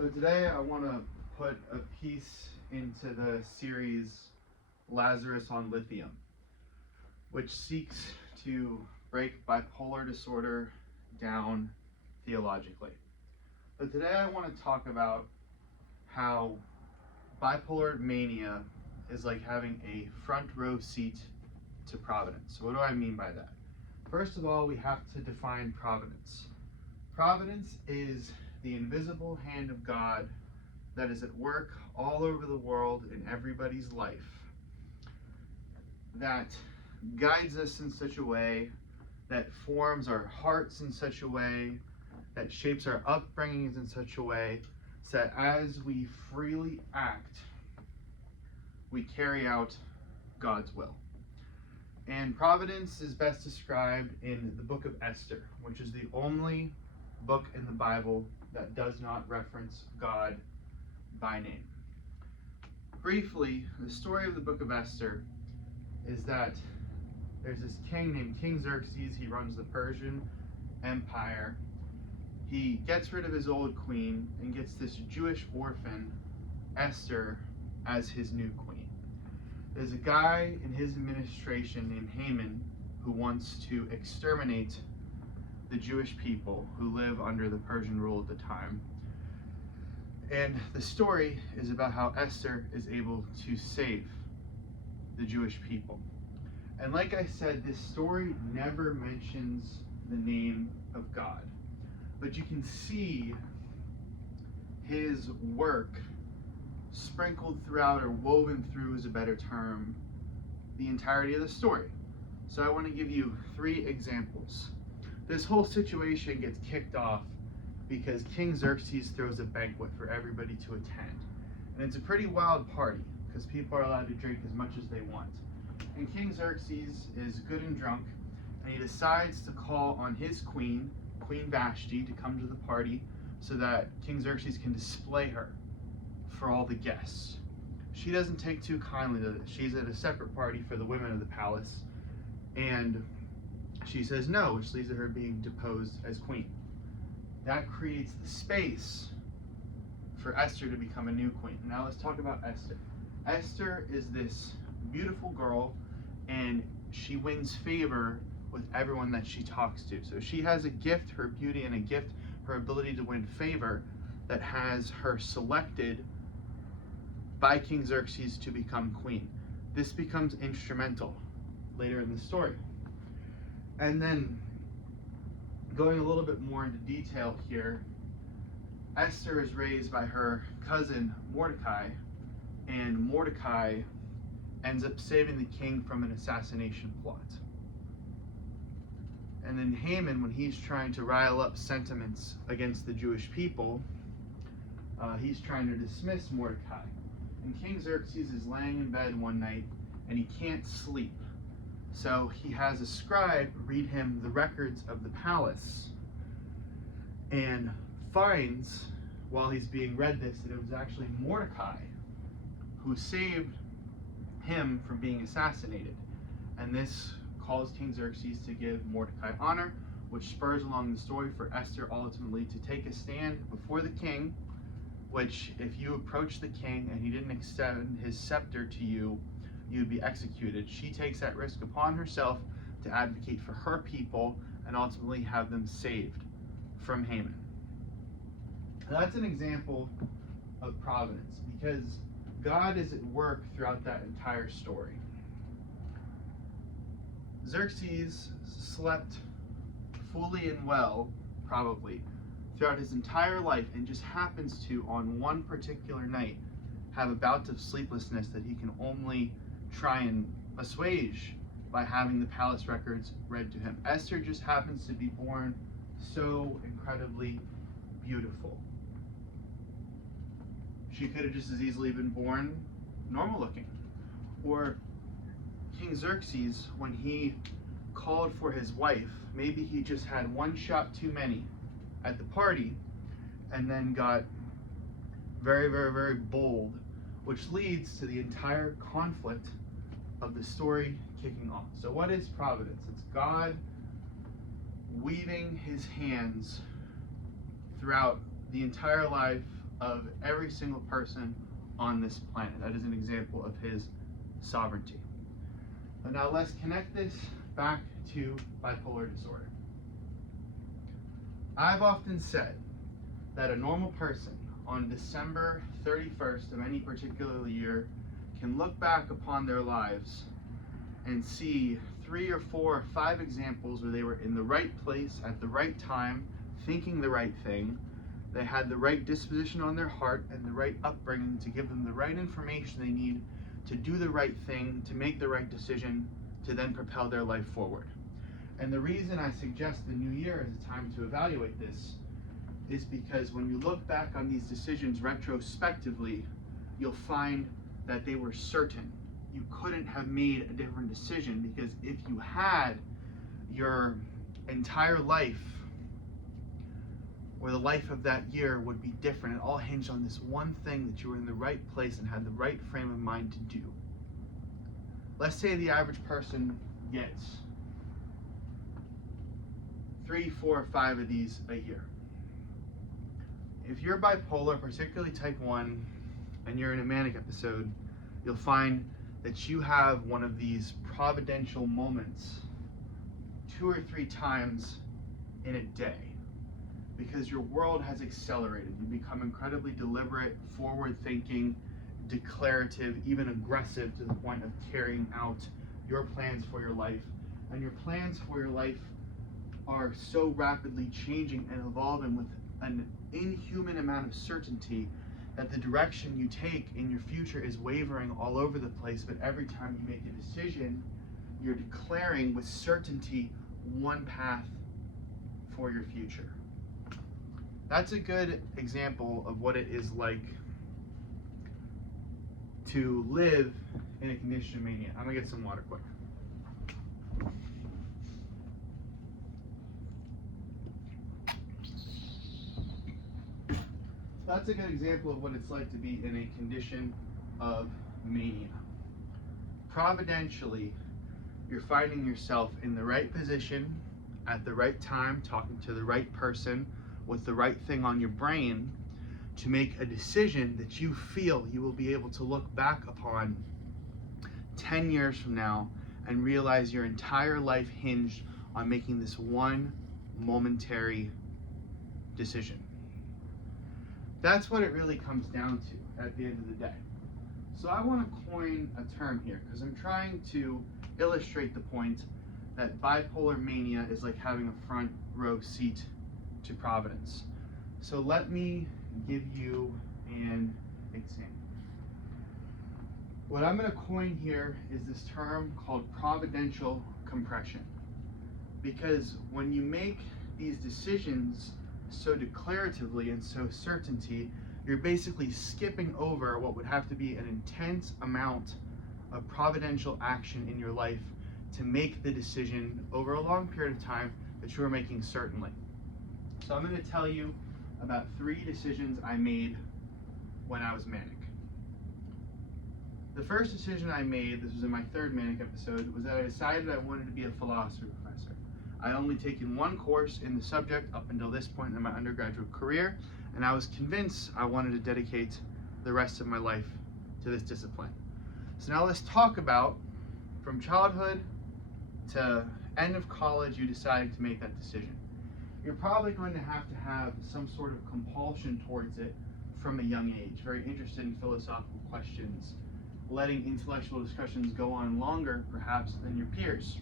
So today I want to put a piece into the series Lazarus on Lithium, which seeks to break bipolar disorder down theologically. But today I want to talk about how bipolar mania is like having a front row seat to providence. So what do I mean by that? First of all, we have to define providence. Providence is the invisible hand of God that is at work all over the world in everybody's life, that guides us in such a way, that forms our hearts in such a way, that shapes our upbringings in such a way, so that as we freely act, we carry out God's will. And providence is best described in the book of Esther, which is the only book in the Bible that does not reference God by name. Briefly, the story of the book of Esther is that there's this king named King Xerxes. He runs the Persian Empire. He gets rid of his old queen and gets this Jewish orphan, Esther, as his new queen. There's a guy in his administration named Haman who wants to exterminate the Jewish people who live under the Persian rule at the time. And the story is about how Esther is able to save the Jewish people. And like I said, this story never mentions the name of God. But you can see his work sprinkled throughout, or woven through is a better term, the entirety of the story. So I want to give you 3 examples. This whole situation gets kicked off because King Xerxes throws a banquet for everybody to attend. And it's a pretty wild party because people are allowed to drink as much as they want. And King Xerxes is good and drunk, and he decides to call on his queen, Queen Vashti, to come to the party so that King Xerxes can display her for all the guests. She doesn't take too kindly to this. She's at a separate party for the women of the palace, and she says no, which leads to her being deposed as queen. That creates the space for Esther to become a new queen. Now let's talk about Esther. Esther is this beautiful girl, and she wins favor with everyone that she talks to. So she has a gift, her beauty, and a gift, her ability to win favor, that has her selected by King Xerxes to become queen. This becomes instrumental later in the story. And then, going a little bit more into detail here, Esther is raised by her cousin Mordecai, and Mordecai ends up saving the king from an assassination plot. And then Haman, when he's trying to rile up sentiments against the Jewish people, he's trying to dismiss Mordecai. And King Xerxes is laying in bed one night, and he can't sleep. So he has a scribe read him the records of the palace, and finds, while he's being read this, that it was actually Mordecai who saved him from being assassinated. And this calls King Xerxes to give Mordecai honor, which spurs along the story for Esther ultimately to take a stand before the king, which if you approach the king and he didn't extend his scepter to you, you'd be executed. She takes that risk upon herself to advocate for her people and ultimately have them saved from Haman. Now, that's an example of providence, because God is at work throughout that entire story. Xerxes slept fully and well, probably, throughout his entire life, and just happens to, on one particular night, have a bout of sleeplessness that he can only try and assuage by having the palace records read to him. Esther just happens to be born so incredibly beautiful. She could have just as easily been born normal looking. Or King Xerxes, when he called for his wife, maybe he just had one shot too many at the party, and then got very, very, very bold, which leads to the entire conflict of the story kicking off. So what is providence? It's God weaving his hands throughout the entire life of every single person on this planet. That is an example of his sovereignty. But now let's connect this back to bipolar disorder. I've often said that a normal person on December 31st of any particular year can look back upon their lives and see 3 or 4 or 5 examples where they were in the right place at the right time, thinking the right thing. They had the right disposition on their heart and the right upbringing to give them the right information they need to do the right thing, to make the right decision, to then propel their life forward. And the reason I suggest the new year as a time to evaluate this is because when you look back on these decisions retrospectively, you'll find that they were certain. You couldn't have made a different decision, because if you had, your entire life or the life of that year would be different. It all hinged on this one thing, that you were in the right place and had the right frame of mind to do. Let's say the average person gets 3, 4, 5 of these a year. If you're bipolar, particularly type 1, and you're in a manic episode, you'll find that you have one of these providential moments 2 or 3 times in a day, because your world has accelerated. You become incredibly deliberate, forward-thinking, declarative, even aggressive, to the point of carrying out your plans for your life. And your plans for your life are so rapidly changing and evolving with an inhuman amount of certainty that the direction you take in your future is wavering all over the place. But every time you make a decision, you're declaring with certainty one path for your future. That's a good example of what it is like to live in a condition of mania. I'm gonna get some water quick. That's a good example of what it's like to be in a condition of mania. Providentially, you're finding yourself in the right position at the right time, talking to the right person with the right thing on your brain to make a decision that you feel you will be able to look back upon 10 years from now and realize your entire life hinged on making this one momentary decision. That's what it really comes down to at the end of the day. So I want to coin a term here, because I'm trying to illustrate the point that bipolar mania is like having a front row seat to Providence. So let me give you an example. What I'm going to coin here is this term called providential compression. Because when you make these decisions so declaratively and so certainty, you're basically skipping over what would have to be an intense amount of providential action in your life to make the decision over a long period of time that you are making certainly. So I'm going to tell you about 3 decisions I made when I was manic. The first decision I made, this was in my 3rd manic episode, was that I decided I wanted to be a philosophy professor. I'd only taken 1 course in the subject up until this point in my undergraduate career, and I was convinced I wanted to dedicate the rest of my life to this discipline. So now let's talk about, from childhood to end of college, you decided to make that decision. You're probably going to have some sort of compulsion towards it from a young age, very interested in philosophical questions, letting intellectual discussions go on longer, perhaps, than your peers.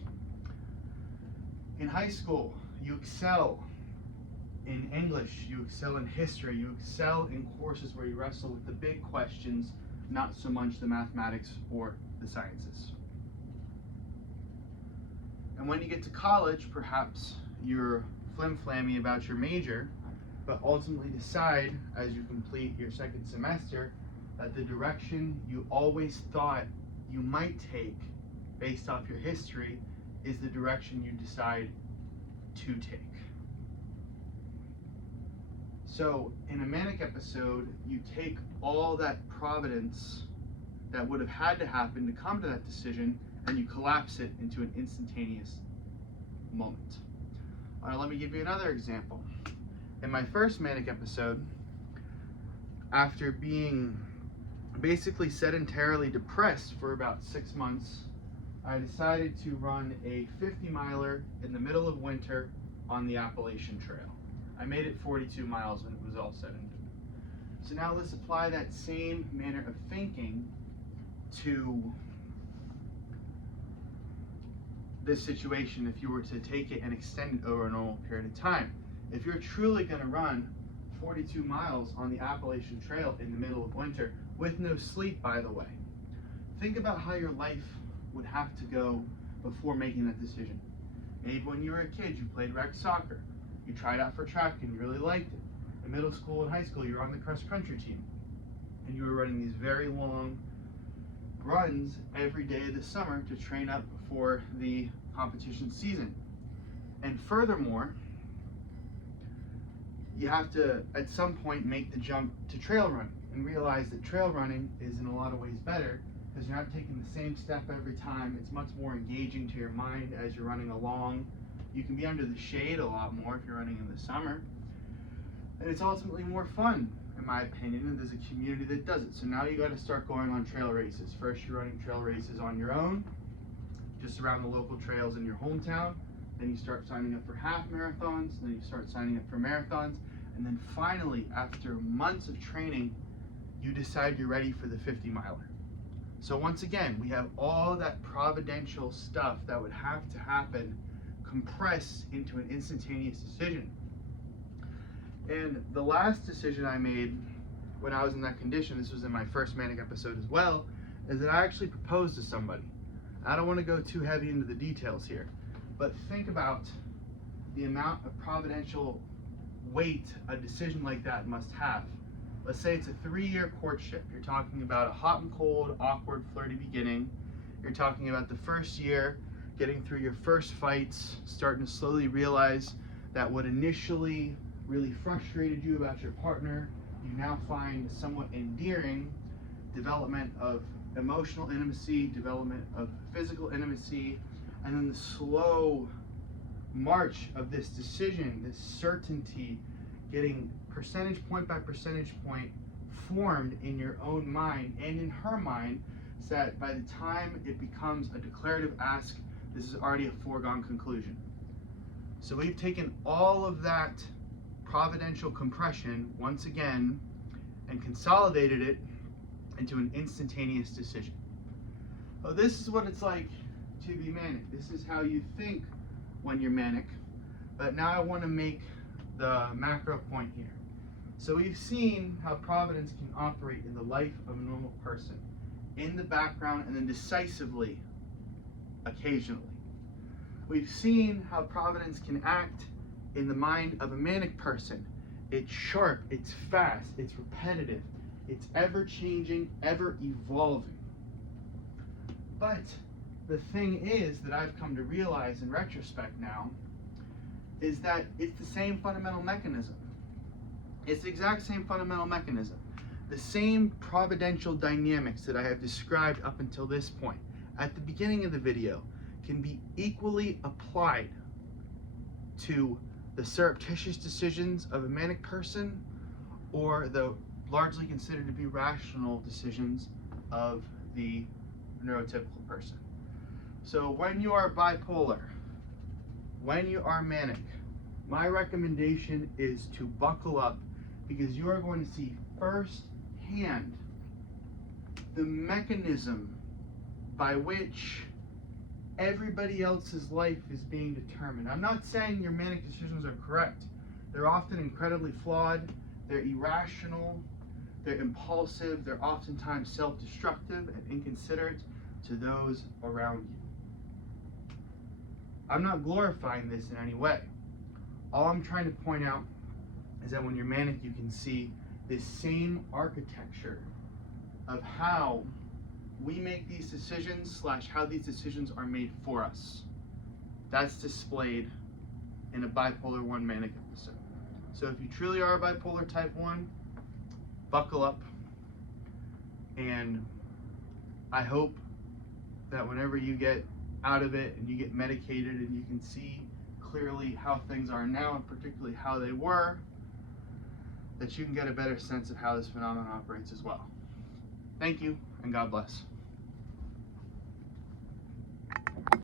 In high school, you excel in English, you excel in history, you excel in courses where you wrestle with the big questions, not so much the mathematics or the sciences. And when you get to college, perhaps you're flim-flammy about your major, but ultimately decide, as you complete your 2nd semester, that the direction you always thought you might take based off your history is the direction you decide to take. So in a manic episode, you take all that providence that would have had to happen to come to that decision, and you collapse it into an instantaneous moment. All right, let me give you another example. In my first manic episode, after being basically sedentarily depressed for about 6 months, I decided to run a 50-miler in the middle of winter on the Appalachian Trail. I made it 42 miles when it was all said and done. So now let's apply that same manner of thinking to this situation if you were to take it and extend it over a normal period of time. If you're truly going to run 42 miles on the Appalachian Trail in the middle of winter with no sleep, by the way, think about how your life would have to go before making that decision. Maybe when you were a kid, you played rec soccer. You tried out for track and you really liked it. In middle school and high school, you were on the cross country team. And you were running these very long runs every day of the summer to train up for the competition season. And furthermore, you have to, at some point, make the jump to trail running and realize that trail running is in a lot of ways better because you're not taking the same step every time. It's much more engaging to your mind as you're running along. You can be under the shade a lot more if you're running in the summer. And it's ultimately more fun, in my opinion, and there's a community that does it. So now you got to start going on trail races. First, you're running trail races on your own, just around the local trails in your hometown. Then you start signing up for half marathons, then you start signing up for marathons, and then finally, after months of training, you decide you're ready for the 50-miler. So once again, we have all that providential stuff that would have to happen compressed into an instantaneous decision. And the last decision I made when I was in that condition, this was in my first manic episode as well, is that I actually proposed to somebody. I don't want to go too heavy into the details here, but think about the amount of providential weight a decision like that must have. Let's say it's a 3-year courtship. You're talking about a hot and cold, awkward, flirty beginning. You're talking about the first year, getting through your first fights, starting to slowly realize that what initially really frustrated you about your partner, you now find somewhat endearing. Development of emotional intimacy, development of physical intimacy, and then the slow march of this decision, this certainty, getting percentage point by percentage point formed in your own mind and in her mind, so that by the time it becomes a declarative ask, this is already a foregone conclusion. So we've taken all of that providential compression once again and consolidated it into an instantaneous decision. Oh, this is what it's like to be manic. This is how you think when you're manic. But now I want to make the macro point here. So we've seen how Providence can operate in the life of a normal person, in the background and then decisively, occasionally. We've seen how Providence can act in the mind of a manic person. It's sharp, it's fast, it's repetitive, it's ever-changing, ever-evolving. But the thing is that I've come to realize in retrospect now is that it's the same fundamental mechanism. It's the exact same fundamental mechanism. The same providential dynamics that I have described up until this point at the beginning of the video can be equally applied to the surreptitious decisions of a manic person or the largely considered to be rational decisions of the neurotypical person. So when you are bipolar, when you are manic, my recommendation is to buckle up, because you are going to see firsthand the mechanism by which everybody else's life is being determined. I'm not saying your manic decisions are correct. They're often incredibly flawed, they're irrational, they're impulsive, they're oftentimes self-destructive and inconsiderate to those around you. I'm not glorifying this in any way. All I'm trying to point out is that when you're manic, you can see this same architecture of how we make these decisions / how these decisions are made for us. That's displayed in a bipolar 1 manic episode. So if you truly are a bipolar type 1, buckle up, and I hope that whenever you get out of it and you get medicated and you can see clearly how things are now and particularly how they were, that you can get a better sense of how this phenomenon operates as well. Thank you, and God bless.